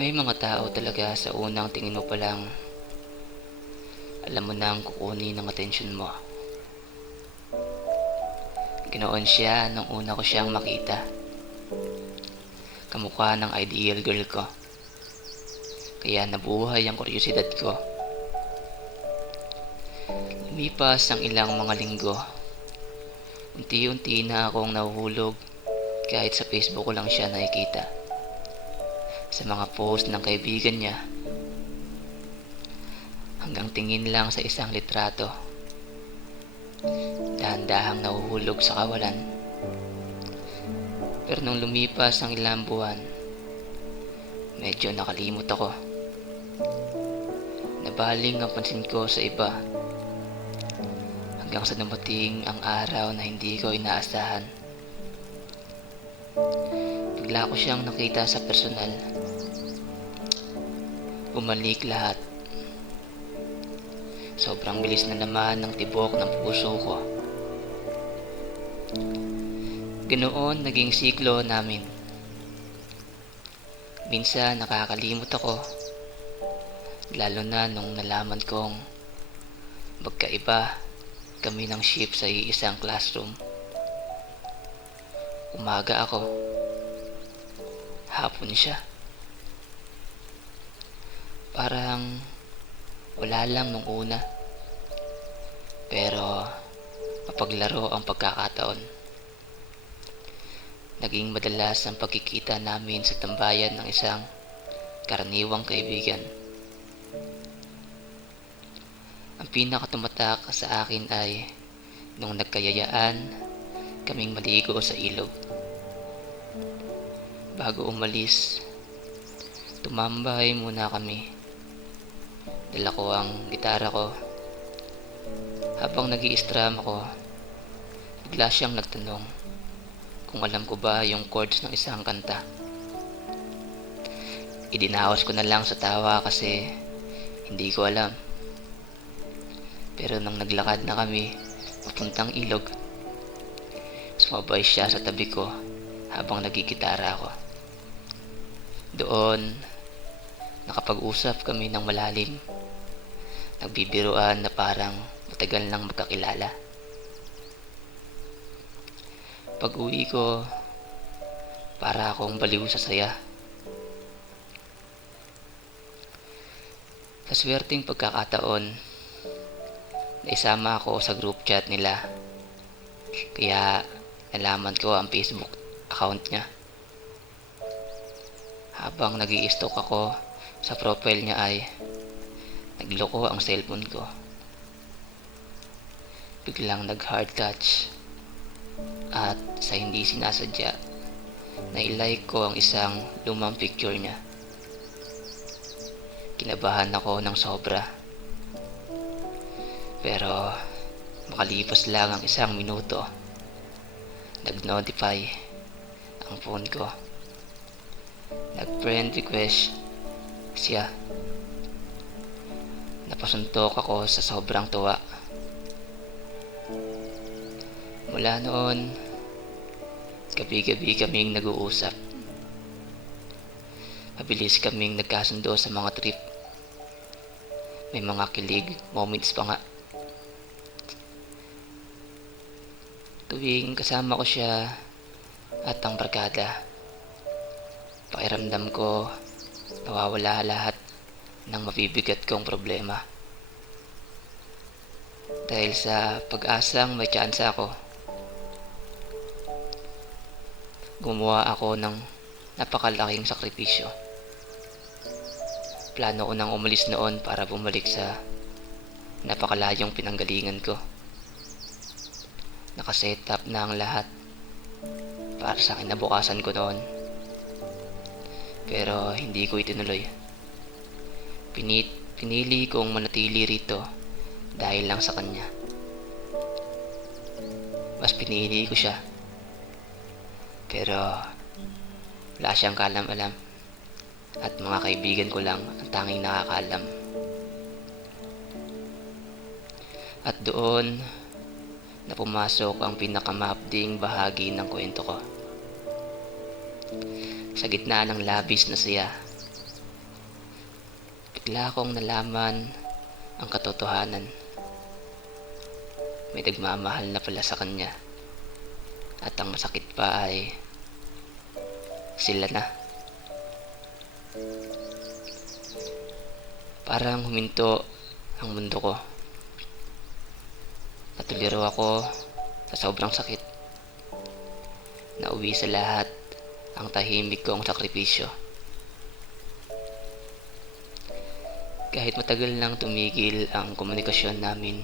May mga tao talaga sa unang tingin mo pa lang, alam mo nang kukunin ang atensyon mo. Ganoon siya nung una ko siyang makita. Kamukha ng ideal girl ko. Kaya nabuhay ang kuryosidad ko. Lumipas ang ilang mga linggo. Unti-unti na akong nahuhulog kahit sa Facebook ko lang siya nakikita. Sa mga post ng kaibigan niya. Hanggang tingin lang sa isang litrato. Dahan-dahang nahuhulog sa kawalan. Pero nung lumipas ang ilang buwan, medyo nakalimot ako. Nabaling ang pansin ko sa iba. Hanggang sa dumating ang araw na hindi ko inaasahan. Bigla ko siyang nakita sa personal. Bumalik lahat. Sobrang bilis na naman ng tibok ng puso ko. Ganoon naging siklo namin. Minsan nakakalimot ako, lalo na nung nalaman kong magkaiba kami ng shift sa iisang classroom. Umaga ako, hapon siya. Parang wala lang nung una, pero mapaglaro ang pagkakataon. Naging madalas ang pagkikita namin sa tambayan ng isang karaniwang kaibigan. Ang pinakatumatak sa akin ay nung nagkayayaan kaming maligo sa ilog. Bago umalis, tumambay muna kami. Dala ko ang gitara ko. Habang nag-i-strum ako, bigla siyang nagtanong kung alam ko ba yung chords ng isang kanta. Idinaos ko na lang sa tawa kasi hindi ko alam. Pero nang naglakad na kami papuntang ilog, sumabay siya sa tabi ko habang nagigitara ako. Doon, nakapag-usap kami ng malalim. Nagbibiruan na parang matagal nang magkakilala. Pag uwi ko, para akong baliw sa saya. Sa swerteng pagkakataon, naisama ako sa group chat nila. Kaya nalaman ko ang Facebook account niya. Habang nag-i-stalk ako sa profile niya ay nagloko ang cellphone ko. Biglang nag-hard touch. At sa hindi sinasadya, na-like ko ang isang lumang picture niya. Kinabahan ako ng sobra. Pero makalipas lang ang isang minuto, nag-notify ang phone ko. Nag-friend request siya. Napasuntok ako sa sobrang tuwa. Mula noon, gabi-gabi kaming nag-uusap. Mabilis kaming nagkasundo sa mga trip. May mga kilig moments pa nga. Tuwing kasama ko siya at ang barkada, pakiramdam ko nawawala lahat ng mabibigat kong problema. Dahil sa pag-asang may tsansa ako, gumawa ako ng napakalaking sakripisyo. Plano ko nang umalis noon para bumalik sa napakalayong pinanggalingan ko. Nakaset up na ang lahat para sa kinabukasan ko noon. Pero hindi ko itinuloy. Pinili kong manatili rito dahil lang sa kanya. Mas pinili ko siya. Pero wala siyang kaalam-alam at mga kaibigan ko lang ang tanging nakakaalam. At doon na pumasok ang pinakamahapding bahagi ng kwento ko. Sa gitna ng labis na saya, Bigla akong nalaman ang katotohanan. May nagmamahal na pala sa kanya. At ang masakit pa ay sila na. Parang huminto ang mundo ko. Natuliro ako sa sobrang sakit. Nauwi sa lahat ang tahimik kong sakripisyo. Kahit matagal nang tumigil ang komunikasyon namin,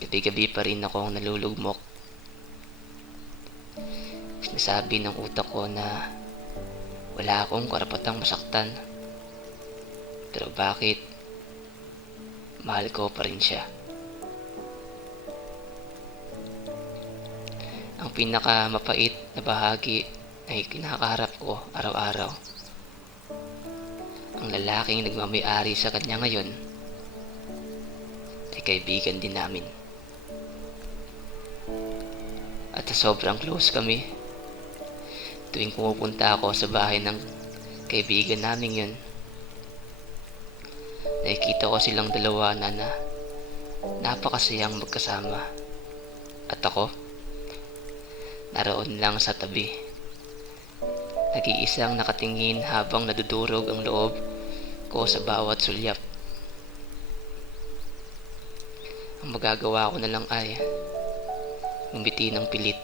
gabi-gabi pa rin akong nalulugmok. Sinasabi ng utak ko na wala akong karapatang masaktan. Pero bakit? Mahal ko pa rin siya. Ang pinakamapait na bahagi ay kinakaharap ko araw-araw. Ang lalaking nagmamay-ari sa kanya ngayon ay kaibigan din namin. At sa sobrang close kami, tuwing pumupunta ako sa bahay ng kaibigan namin yun, nakikita ko silang dalawa na napakasayang magkasama. At ako, naroon lang sa tabi, nag-iisang nakatingin habang nadudurog ang loob ko sa bawat sulyap. Ang magagawa ko na lang ay ngumiti ng pilit,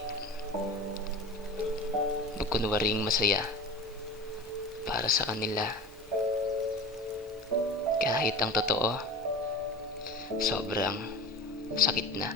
magkunwaring masaya para sa kanila. Kahit ang totoo, sobrang sakit na.